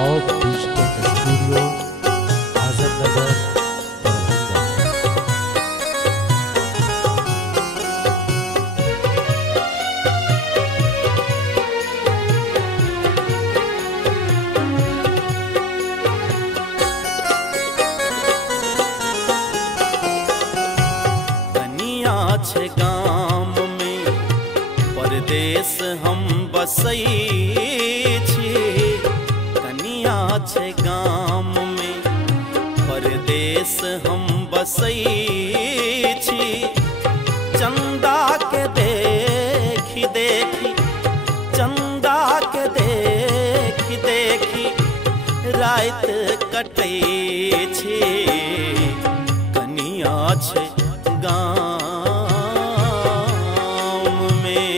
Top digital studio Azamnagar Darbhanga. कनिया छे गाम में परदेश हम बसई छी। कनिया छे गाम में परदेश हम बसई छी। चंदा के देखी देखी, चंदा के देखी देखी रात कटै छी। कनिया छे गाम में।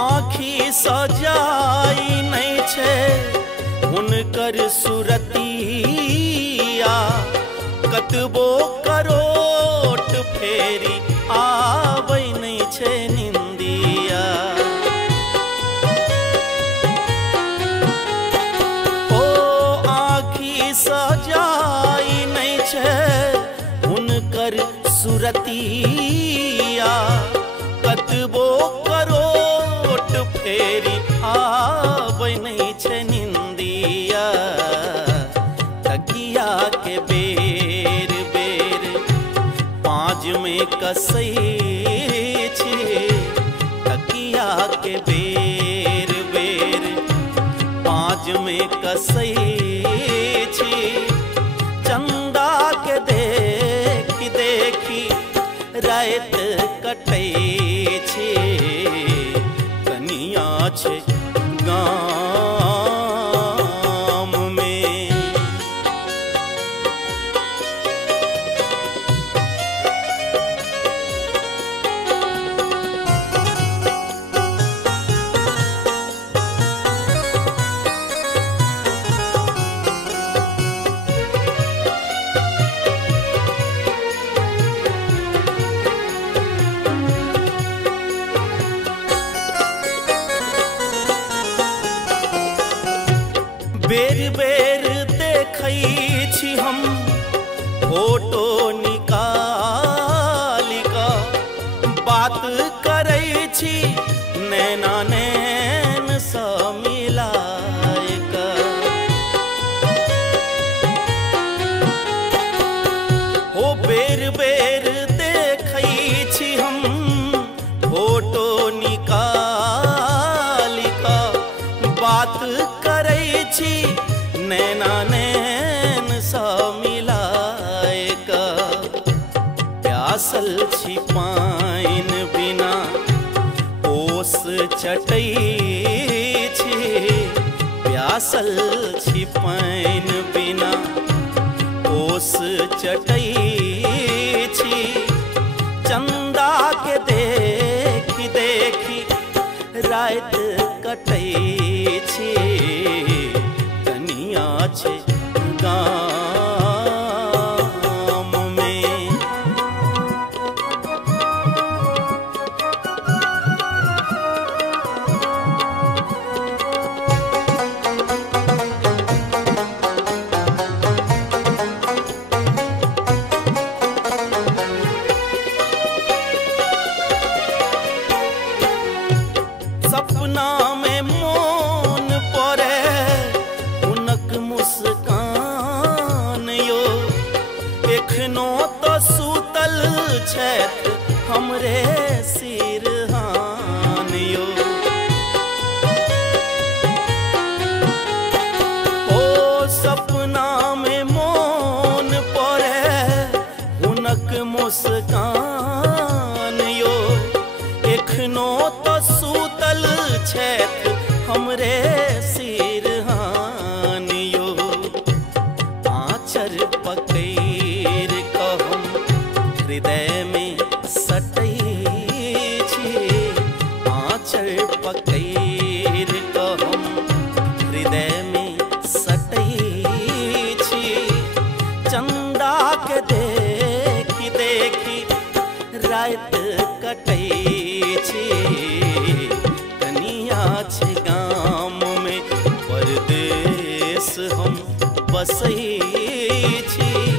आँखी सजाई नहीं छे हुनकर सुरतिया। कतबो करोट फेरी आबै नहीं छे निंदिया। ओ आँखी सजाई नहीं छे हुनकर सुरतिया। कतबो करोट फेरी आबै नहीं छे निंदिया। तकिया के बेर बेर पाँज में कसै छी। तकिया के बेर बेर पाँज में कसै छी। चंदा के देखी देखी रात कटै छी। कनिया छे गाम में। बेर बेर देखै छी हम फोटो निकाली कऽ। बात करै छी नैना नैन सँ मिलाय कऽ। हो बेर बेर देखै छी हम फोटो निकाली कऽ। बात करै छी नैना नैन सँ मिलाय कऽ। प्यासल छी पाइन बिना ओस चटै छी। प्यासल छी पाइन बिना ओस चटै छी। चंदा के देखी देखी रात कटै छी। कनिया छे गाम में। सपना में मोन पड़े हुनक मुस्कान यो। एखनो तो सुतल छथि हमरे सिरहान यो। ओ सपना में मोन पड़े हुनक मुस्कान यो। एखनो तो सुतल छथि हमरे सिरहान यो। आँचर पकैर कऽ हम हृदय में सटै ठेस हम बसै छी।